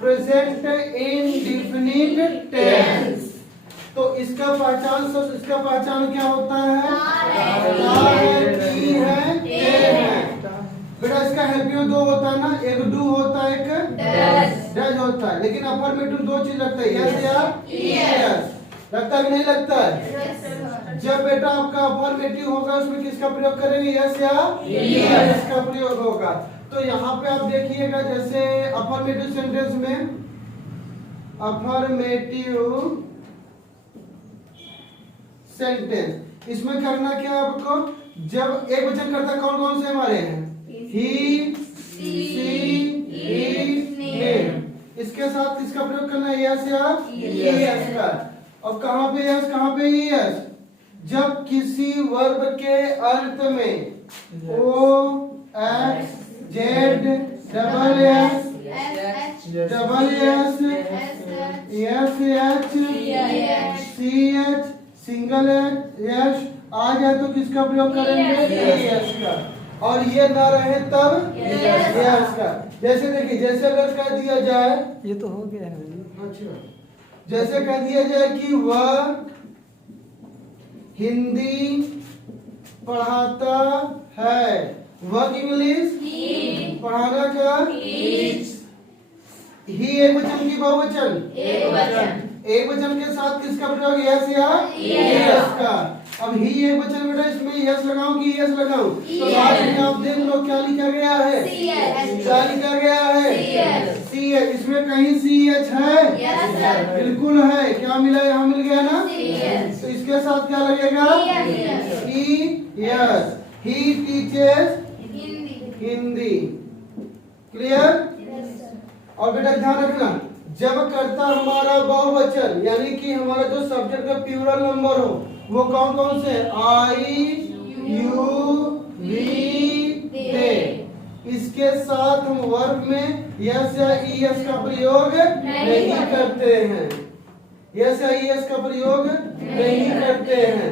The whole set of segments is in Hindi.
Present indefinite tense. तो इसका पहचान क्या होता है? की है, के है। बेटा इसका हेल्पिंग दो होता है ना, एक डू होता है, एक डज होता है। लेकिन अफर्मेटिव दो चीज लगता है, यस या यस। लगता है कि नहीं लगता है? जब बेटा आपका अफर्मेटिव होगा उसमें किसका प्रयोग करेंगे? यस या यस का प्रयोग होगा। तो यहाँ पे आप देखिएगा, जैसे अफर्मेटिव सेंटेंस में अफर्मेटिव सेंटेंस इसमें करना क्या है आपको? जब एक वचन करता कौन कौन से हमारे हैं? ही, सी, इट, नेम। इसके साथ किसका प्रयोग करना है? यस या यस का। और कहाँ पे यस, कहाँ पे यस? जब किसी वर्ब के अंत में O, X, Z, double S, S H, C H, single H आ जाए तो किसका प्रयोग करेंगे? यस का। और ये ना रहे तब यस का। जैसे देखिए, जैसे अगर कह दिया जाए, ये तो हो गया है। अच्छा, जैसे कह दिया जाए कि वह हिंदी पढ़ाता है, वह इंग्लिश पढ़ाना क्या? ही एक वचन की बहुवचन? एक वचन के साथ किसका प्रयोग? यस या यस का। अब ही एक वचन बेटा, इसमें यस लगाऊं कि यस लगाऊं? तो लास्ट में आप देख लो क्या लिखा गया है? क्या लिखा गया है? C H. इसमें कहीं सी एच है? बिल्कुल है। क्या मिला? यहाँ मिल गया ना। तो इसके साथ क्या लगेगा? Yes. He teaches Hindi. Clear? और बेटा ध्यान रखना, जब कर्ता हमारा बहुवचन यानी कि हमारा जो सब्जेक्ट का प्लूरल नंबर हो, वो कौन कौन से? आई, यू, वी, दे। इसके साथ हम वर्ब में यस या ईएस का प्रयोग नहीं करते हैं। यस या ईएस का प्रयोग नहीं करते हैं।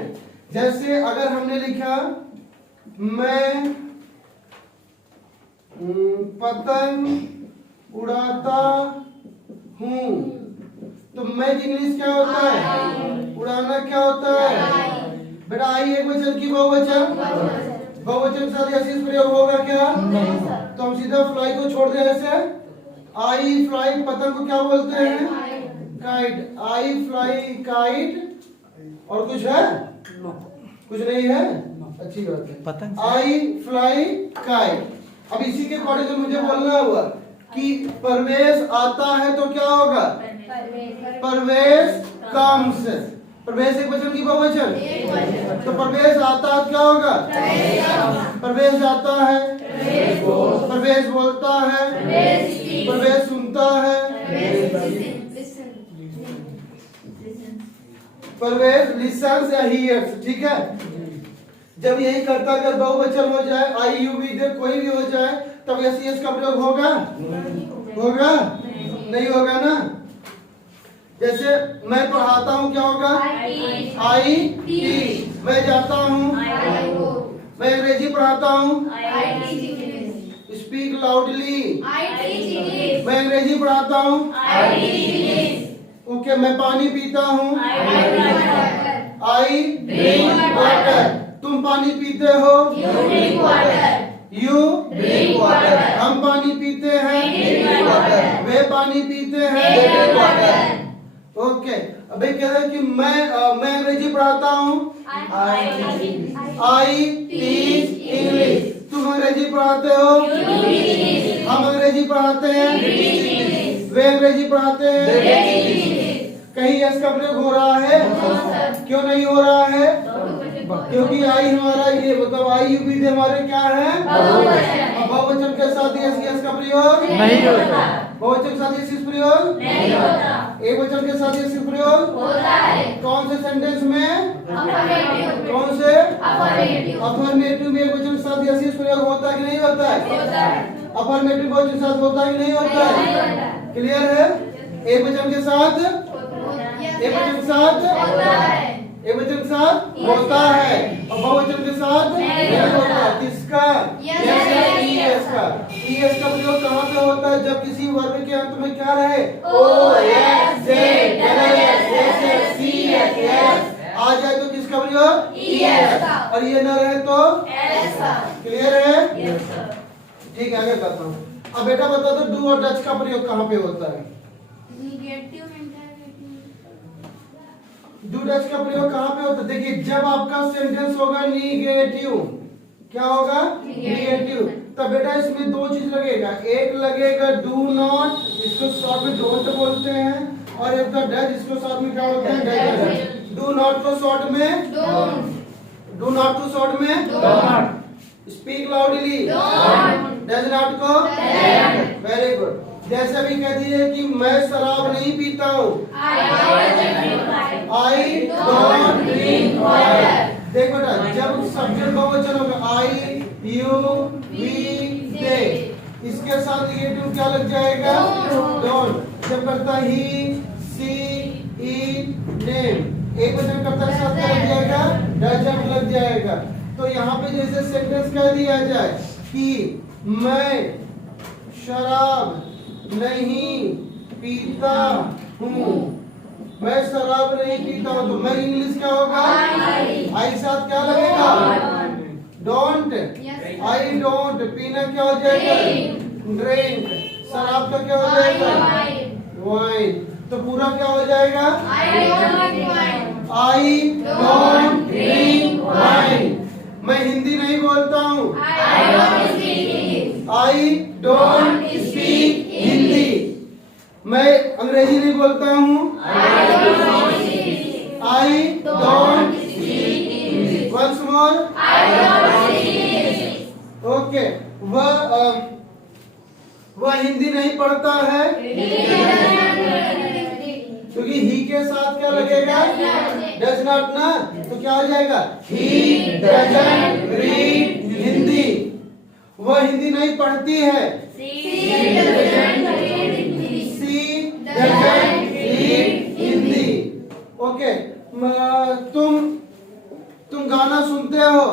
जैसे अगर हमने लिखा मैं पतंग उड़ाता हूँ, तो मैं इंग्लिश क्या होता है? उड़ाना क्या होता है? बेटा आई एक वचन की बहुवचन, बहुवचन के साथ ऐसे प्रयोग होगा क्या? तो हम सीधा फ्लाई को छोड़ दे ऐसे। आई फ्लाई, पतंग को क्या बोलते हैं? काइट। आई फ्लाई काइट। और कुछ है? कुछ नहीं है? अच्छी बात है। पतंग आई फ्लाई काइट। अब इसी के अकॉर्डिंग मुझे बोलना हुआ कि प्रवेश आता है तो क्या होगा? प्रवेश कम्स। प्रवेश एक वचन की बहुवचन, तो प्रवेश आता है क्या होगा? प्रवेश आता है, प्रवेश बोलता है, प्रवेश सुनता है, प्रवेश लिसन्स या हियर्स। ठीक है। जब यही कर्ता अगर बहुवचन हो जाए, आई यू वी दे कोई भी हो जाए, तब एस एस का प्रयोग होगा? होगा? नहीं होगा ना। जैसे मैं पढ़ाता हूँ क्या होगा? I teach. मैं जाता हूँ, मैं अंग्रेजी पढ़ाता हूँ, स्पीक लाउडली। मैं अंग्रेजी पढ़ाता हूँ, ओके। मैं पानी पीता हूँ, आई ड्रिंक वाटर। तुम पानी पीते हो, यू ड्रिंक वाटर। हम पानी पीते हैं, वे पानी पीते हैं। ओके। अभी कह रहे हैं कि मैं अंग्रेजी पढ़ाता हूँ, आई टीच इंग्लिश। तुम अंग्रेजी पढ़ाते हो, हम अंग्रेजी पढ़ाते हैं, वे अंग्रेजी पढ़ाते हैं। कहीं यस का प्रयोग हो रहा है? क्यों नहीं हो रहा है? क्योंकि आई हमारा ये मतलब आई यू भी हमारे क्या है? बहुवचन के साथ यस का प्रयोग नहीं होता। बहुवचन के साथ यस प्रयोग नहीं होता। एक वचन के साथ यस प्रयोग होता है। कौन से सेंटेंस में? अफर्मेटिव। कौन से? अफर्मेटिव। अफर्मेटिव में एक वचन के साथ यस प्रयोग होता है कि नहीं होता है? होता है। अफर्मेटिव बहुवचन के साथ होता है कि नहीं होता है? क्लियर है? एक वचन के साथ, एक वचन के साथ, होता है। एकवचन के साथ होता है और बहुवचन के साथ नहीं होता। किसका? यस या ईएस का। ईएस का प्रयोग कहाँ पे होता है? जब किसी वर्ब के अंत में क्या रहे? O S Z S S C S S आ जाए तो किसका प्रयोग? ईएस। और ये न रहे तो एस। क्लियर है? Yes sir. ठीक है, आगे बताता हूँ। अब बेटा बता दो डू और डच का प्रयोग कहाँ पे होता है? Negative interrogative. डू डच का प्रयोग कहाँ पे होता है? देखिए जब आपका सेंटेंस होगा निगेटिव, क्या होगा? निगेटिव। तब बेटा इसमें दो चीज लगेगा, एक लगेगा डू नॉट, इसको शॉर्ट में डोंट बोलते हैं, और एक तो डच, इसको शॉर्ट में क्या बोलते हैं? डच। डू नॉट को शॉर्ट में डोंट। डू नॉट को शॉर्ट में don't. Speak loudly don't. Does not को डोंट। Very good. जैसे भी कह दिए कि मैं शराब नहीं पीता हूँ, आई डोंट ड्रिंक वाटर। देखो बेटा जब सब्जेक्ट बहुवचन होगा आई यू वी दे, इसके साथ निगेटिव क्या लग जाएगा? डोंट। जब करता ही सी इट नेम, एक वचन करता के साथ क्या लग जाएगा? डजंट लग जाएगा। तो यहाँ पे जैसे सेंटेंस कह दिया जाए कि मैं शराब नहीं पीता हूँ, मैं शराब नहीं पीता हूँ, तो मैं इंग्लिश क्या होगा? आई साथ क्या लगेगा? डोंट। I don't. पीना क्या हो जाएगा? ड्रिंक। शराब का क्या हो जाएगा? वाइन। तो पूरा क्या हो जाएगा? I don't drink wine. मैं हिंदी नहीं बोलता हूँ, आई डोंट स्पीक हिंदी। मैं अंग्रेजी नहीं बोलता हूँ, I don't speak English. Once more, okay. वह हिंदी नहीं पढ़ता है, क्योंकि ही के साथ क्या लगेगा? डज नॉट ना, तो क्या हो जाएगा? He doesn't read Hindi. वह हिंदी नहीं पढ़ती है, सी डजंट रीड हिंदी। ओके। तुम गाना सुनते हो,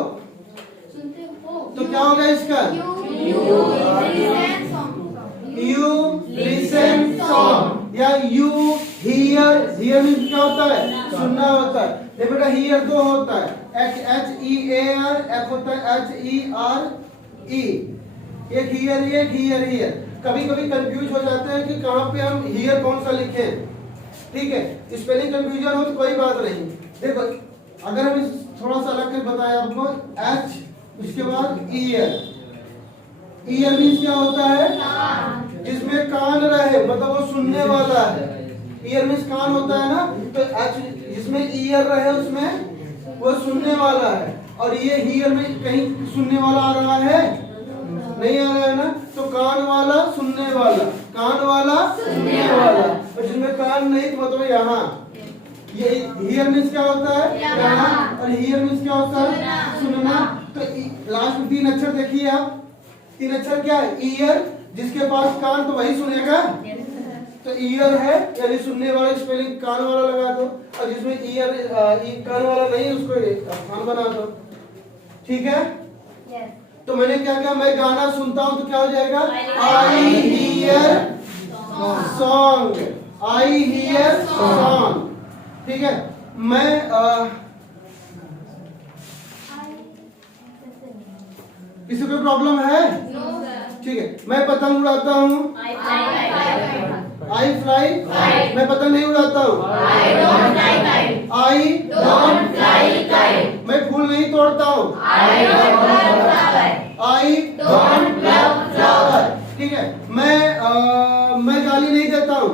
तो क्या होगा इसका? यू लिसन सॉन्ग या यू हियर। हियर मीन्स क्या होता है? सुनना होता है। देखो बेटा हियर दो होता है, एच ई ए आर, एक होता है एच ई आर ई। एक हियर, एक हियर हियर। कभी कभी कंफ्यूज हो जाते हैं कि कहाँ पे हम हियर कौन सा लिखें। ठीक है, स्पेलिंग कंफ्यूजन हो तो कोई बात नहीं। देखो अगर हम थोड़ा सा अलग कर बताएं आपको, एच इसके बाद ईयर। ईयर मीन्स क्या होता है? जिसमें कान रहे, मतलब वो सुनने वाला है। ईयर मीन्स कान होता है ना, तो एच जिसमें ईयर रहे उसमें वो सुनने वाला है। और ये हियर में कहीं सुनने वाला आ रहा है? नहीं आ रहा है ना, तो कान वाला सुनने वाला, कान वाला सुनने वाला। और जिसमें कान नहीं तो मतलब यहाँ। ये हियर मीन्स क्या होता है? यहाँ। और हियर मीन्स क्या होता है? सुनना। तो लास्ट में तीन अक्षर देखिए आप, तीन अक्षर क्या है? ईयर, जिसके पास कान तो वही सुनेगा, तो ईयर है यानी सुनने वाला, स्पेलिंग कान वाला लगा दो। और जिसमें ईयर कान वाला नहीं उसको कान बना दो। ठीक है? तो मैंने क्या किया? मैं गाना सुनता हूँ तो क्या हो जाएगा? I hear song, I hear song. ठीक है। मैं किसी को प्रॉब्लम है? ठीक है। मैं पतंग उड़ाता हूँ, आई फ्लाई। मैं पतंग नहीं उड़ाता हूँ, आई डोंट फ्लाई काइट। मैं फूल नहीं तोड़ता हूँ, आई डोंट लव फ्लावर। ठीक है। मैं गाली नहीं देता हूँ,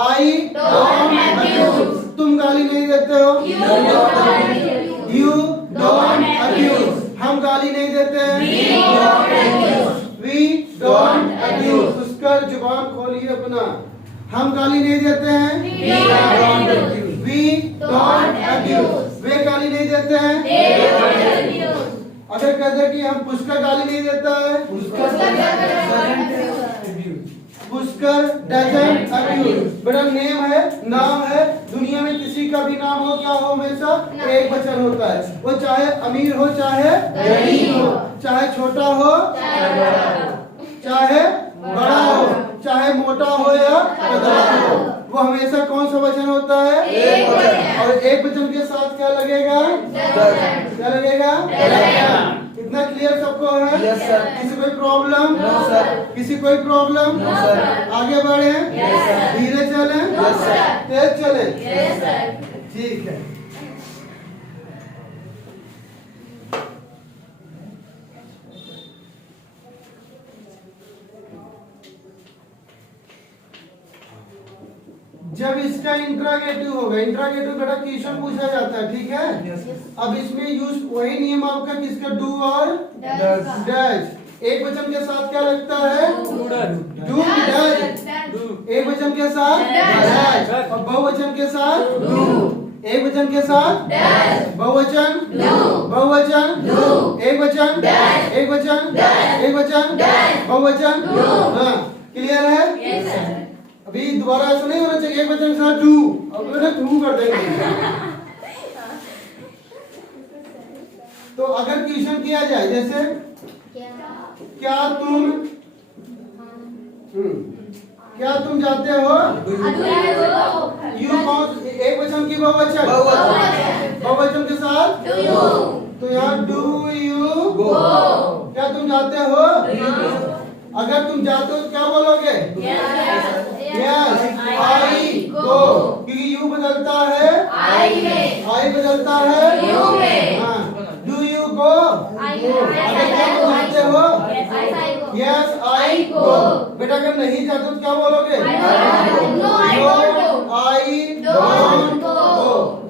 आई डोंट अब्यूज। तुम गाली नहीं देते हो, यू डोंट अब्यूज। हम गाली नहीं देते हैं, वी डोंट अब्यूज। उसका जुबान खोलिए अपना। हम गाली नहीं देते हैं, वी डोंट अब्यूज। वे गाली नहीं देते हैं, अगर कहते हैं कि हम पुष्कर गाली नहीं देता है, ऑस्कर डजंट अब्यूज। बेटा नेम है, नाम है, दुनिया में किसी का भी नाम हो क्या हो हमेशा एक वचन होता है। वो चाहे अमीर हो चाहे गरीब हो, चाहे छोटा हो चाहे बड़ा हो, चाहे मोटा हो या पतला हो, वो हमेशा कौन सा वचन होता है? एक वचन। और एक वचन के साथ क्या लगेगा? क्या लगेगा? इतना क्लियर सबको है? Yes, sir. किसी कोई प्रॉब्लम? No, sir. किसी कोई प्रॉब्लम? No, sir. आगे बढ़े? Yes, sir. धीरे चले? No, sir. तेज चले? Yes, sir. ठीक है। जब इसका इंट्रागेटिव होगा, इंट्रागेटिव बेटा क्वेश्चन पूछा जाता है, ठीक है? अब इसमें यूज वही नियम आपका किसका? डू और डज। एक वचन के साथ क्या लगता है? Do does. एक वचन के साथ डज, और बहुवचन के साथ डू। एक वचन के साथ डज, बहुवचन डू, बहुवचन डू, एक वचन डज, एक वचन डज, एक वचन डज, बहुवचन डू। हाँ, क्लियर है? Yes, sir. अभी दोबारा ऐसा नहीं होना चाहिए एक वचन के साथ डू, अब बेटा डू कर देंगे। तो अगर क्वेश्चन किया जाए जैसे क्या तुम क्या तुम जाते हो? यू कौन एक वचन की बहुवचन? बहुवचन के साथ Do you? तो यहाँ डू यू Go. क्या तुम जाते हो? अगर तुम जाते हो तो क्या बोलोगे? यस आई गो, क्योंकि यू बदलता है I में, आई बदलता है You में। हाँ, डू यू गो? I अगर क्या तुम जाते हो? go. Yes I I go. go। बेटा अगर नहीं जाते तो क्या बोलोगे? I don't go. No, I don't go. I Don't don't go। गो।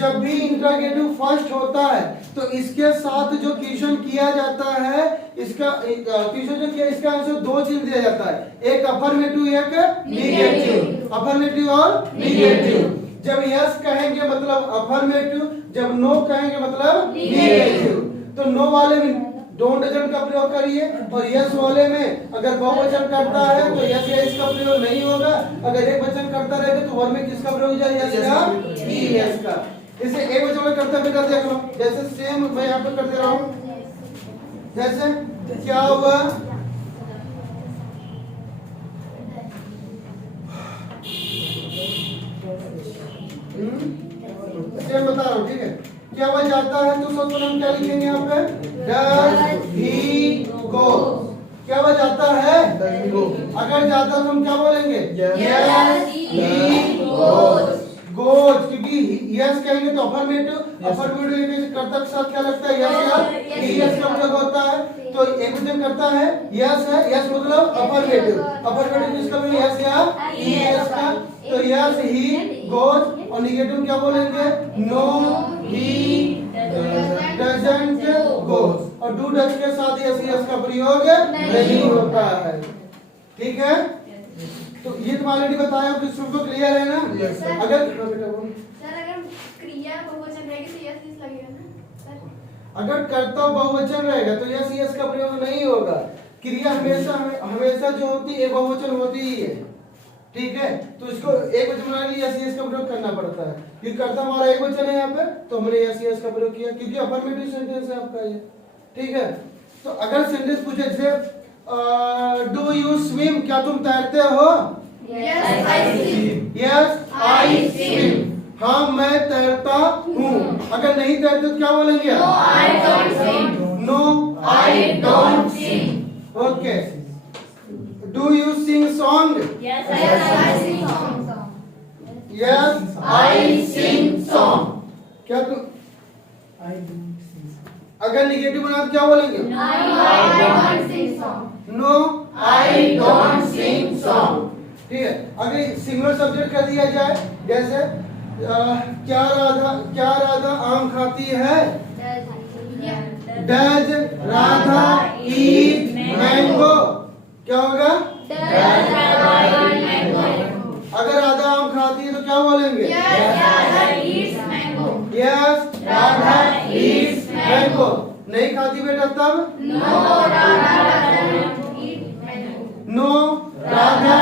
जब भी इंट्रागेटिव फर्स्ट होता है तो इसके साथ जो क्वेश्चन किया जाता है, इसका क्वेश्चन जो किया इसका आंसर दो चीज दिया जाता है, एक अफर्मेटिव एक निगेटिव। अफर्मेटिव और निगेटिव। जब यस कहेंगे मतलब अफर्मेटिव, जब नो कहेंगे मतलब निगेटिव। तो नो वाले में डोंट डजंट का प्रयोग करिए, और यस वाले में अगर बहुवचन करता है तो यस या इसका प्रयोग नहीं होगा। अगर एक वचन करता रहेगा तो वर में किसका प्रयोग हो जाएगा? यस या ही यस का। इसे एक वचन में करता बेटा देख लो, जैसे सेम मैं यहाँ पे कर दे रहा हूँ। जैसे क्या हुआ? सेम बता रहा हूँ, ठीक है? क्या वह जाता है तो सबसे हम क्या लिखेंगे यहाँ पे? डज ही गो। क्या वह जाता है? अगर जाता तो हम क्या बोलेंगे? Yes, he goes. गोज, क्योंकि यस कहेंगे तो अफर्मेटिव, अफर्मेटिव के कर्ता के साथ क्या लगता है? यस या ही यस का प्रयोग होता है। तो एक वचन करता है यस है, यस मतलब अफर्मेटिव, अफर्मेटिव किसका प्रयोग? यस या ही यस का। तो यस ही गोज, और निगेटिव क्या बोलेंगे? No he doesn't goes. और डू डज के साथ यस यस का प्रयोग नहीं होता है, ठीक है? तो ये तो ऑलरेडी बताया, कि सबको क्लियर है ना? Yes, sir. अगर सर अगर क्रिया बहुवचन रहेगी तो यस यस लगेगा ना सर? अगर कर्ता बहुवचन रहेगा तो यस यस का प्रयोग नहीं होगा। क्रिया हमेशा हमेशा जो होती है बहुवचन होती ही है, ठीक है? तो इसको एक वचन बनाने के लिए यस यस का प्रयोग करना पड़ता है। ये कर्ता हमारा एक वचन है यहाँ पे, तो हमने यस यस का प्रयोग किया, क्योंकि अफर्मेटिव सेंटेंस है आपका ये, ठीक है? तो अगर सेंटेंस पूछे जैसे डू यू स्विम, क्या तुम तैरते हो? Yes, I swim. Yes I swim, हाँ मैं तैरता हूँ। अगर नहीं तैरते तो क्या बोलेंगे? No, I don't swim. No I don't swim. Okay. Do you sing song? Yes, I sing song. Yes I sing song. क्या तुम अगर निगेटिव बना तो क्या बोलेंगे? No, I don't sing song. No I don't sing song. ठीक है? अगर सिंगुलर सब्जेक्ट कर दिया जाए जैसे क्या राधा आम खाती है? Does Radha eat mango? क्या होगा? Does Radha eat mango? अगर राधा आम खाती है तो क्या बोलेंगे? Yes, Radha eats mango. Yes Radha eats mango. नहीं खाती बेटा तब? No, Radha doesn't eat mango. No Radha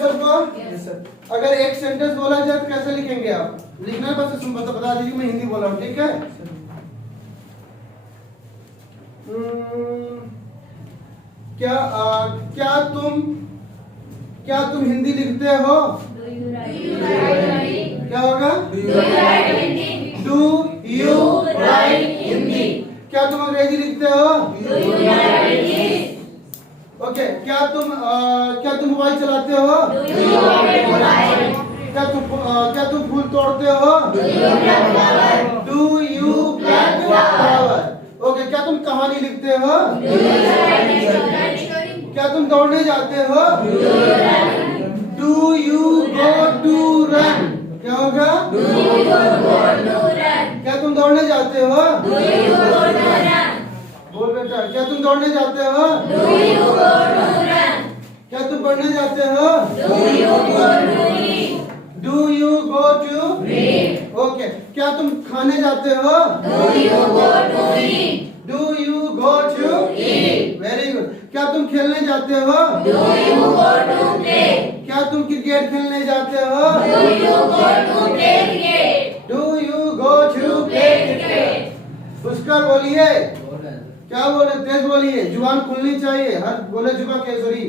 सबको? Yes sir. अगर एक सेंटेंस बोला जाए तो कैसे लिखेंगे आप? लिखना है बस बता दीजिए मैं हिंदी बोल रहा हूँ, ठीक है? क्या तुम हिंदी लिखते हो? क्या होगा? Do you right Hindi? क्या तुम अंग्रेजी लिखते हो? ओके, क्या तुम मोबाइल चलाते हो? क्या तुम फूल तोड़ते हो? Do you plant flower? Okay, क्या तुम कहानी लिखते हो? क्या तुम दौड़ने जाते हो? Do you go to run? क्या होगा? क्या तुम दौड़ने जाते हो? बोल बेटा, क्या तुम दौड़ने जाते हो? क्या तुम पढ़ने जाते हो? Do you go to read? Okay, क्या तुम खाने जाते हो? Do you go to eat? Very good. क्या तुम खेलने जाते हो? क्या तुम क्रिकेट खेलने जाते हो? Do you go to play cricket? Pushkar बोलिए, क्या बोले? तेज बोलिए, जुबान खुलनी चाहिए। हर बोले जुबा केसरी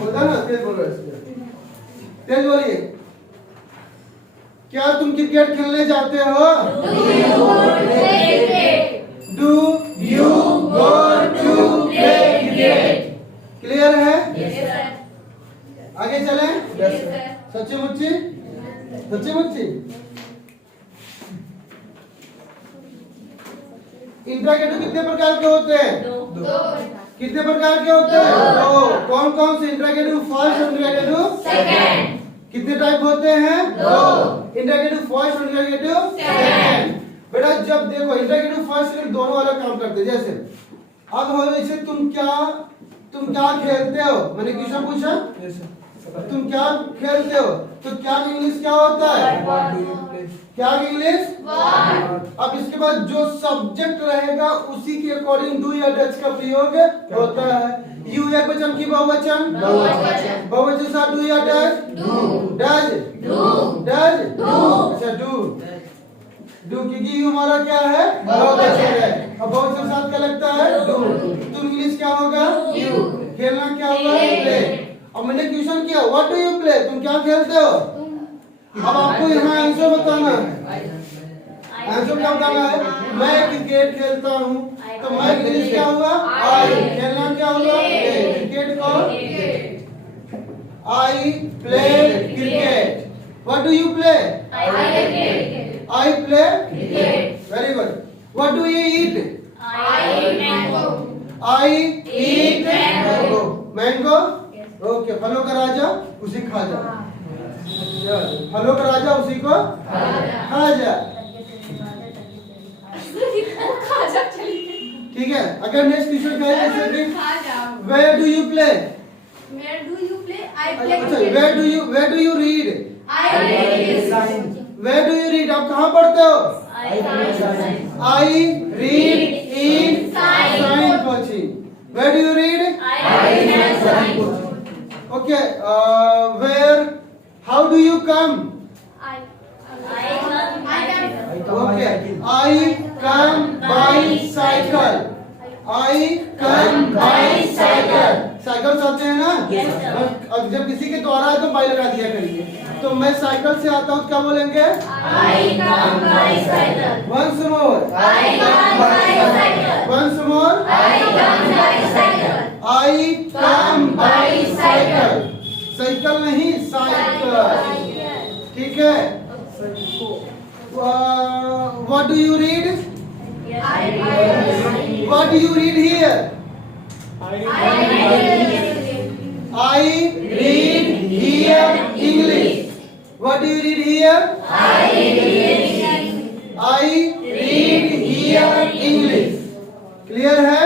होता ना, तेज बोलो, तेज बोलिए। क्या तुम क्रिकेट खेलने जाते हो? Do you go to play cricket? Clear है? आगे चलें? सच्ची मुच्ची? सच्ची मुच्ची? इंट्रागेटिव कितने प्रकार के होते हैं? दो। कितने प्रकार के होते हैं? दो। कौन कौन से? Interrogative first, interrogative second. कितने टाइप होते हैं? दो। Interrogative first, interrogative second. बेटा जब देखो इंट्रागेटिव फर्स्ट सेकंड दोनों वाला काम करते हैं। जैसे अब हम इसे तुम क्या खेलते हो? मैंने क्वेश्चन पूछा, यस सर। तुम क्या खेलते हो? तो क्या की इंग्लिश क्या होता है? क्या की इंग्लिश? अब इसके बाद जो सब्जेक्ट रहेगा उसी के अकॉर्डिंग डू या डज का प्रयोग होता है। यू एक वचन की बहुवचन? बहुवचन साथ डू या डज? डज? डज? अच्छा डू। क्योंकि यू हमारा क्या है? बहुवचन है। अब बहुवचन साथ क्या लगता है? डू। तुम इंग्लिश क्या होगा? यू। खेलना क्या होगा? प्ले। अब मैंने क्वेश्चन किया व्हाट डू यू प्ले? तुम क्या खेलते हो? अब आपको यहाँ आंसर बताना है। आंसर क्या बताना है? मैं क्रिकेट खेलता हूँ, तो मैं इंग्लिश क्या हुआ? आई। खेलना क्या हुआ? क्रिकेट को I play cricket. What do you play? I play cricket. Very good. What do you eat? I eat mango. Mango? Okay, फलों का राजा उसी खा जा। फलों का राजा उसी को खा जा। ठीक है। अगर नेक्स्ट क्वेश्चन का है जैसे कि वेयर डू यू प्ले? अच्छा, where do you read? Where do you read? आप कहाँ पढ़ते हो? I read in science coaching. Where do you read? Okay, where how do you come? Okay, I come by cycle. I come by cycle. Cycle से आते हैं ना? अब जब किसी के द्वारा है तो बाय लगा दिया करिए। तो मैं साइकिल से आता हूँ, क्या बोलेंगे? I come by cycle. Once more. I come by cycle. Once more. I come by cycle. I come by cycle. Cycle नहीं, साइकिल। ठीक है। What do you read? What do you read here? I read here English. What do you read here? I read here English. Clear है?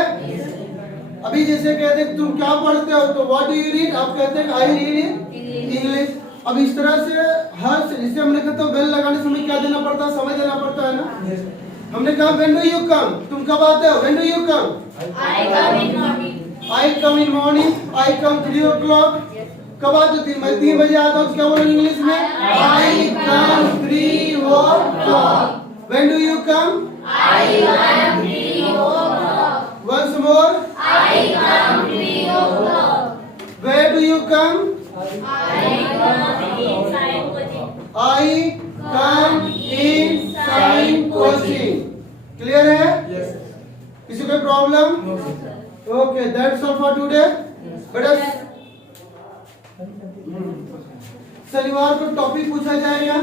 अभी जैसे कहते हैं तुम क्या पढ़ते हो, तो व्हाट डू यू रीड? आप कहते हैं आई रीड इंग्लिश। अब इस तरह से हर जिसे हमने कहा वेल लगाने समय क्या देना पड़ता है? समय देना पड़ता है ना। हमने कहा व्हेन डू यू कम? तुम कब आते हो? When do you come? I come in morning. I come in morning. I come 3 o'clock. कब आते हो? 3 बजे। 3 बजे आता हूँ तो क्या बोलोगे इंग्लिश में? I come 3 o'clock. When do you come? I come 3 o'clock. Once more. I come 3 o'clock. Where do you come? I come inside coaching. I come in sign coaching. Clear है? Yes. किसी कोई problem? No, sir. Okay, that's all for today. बेटा शनिवार को टॉपिक पूछा जाएगा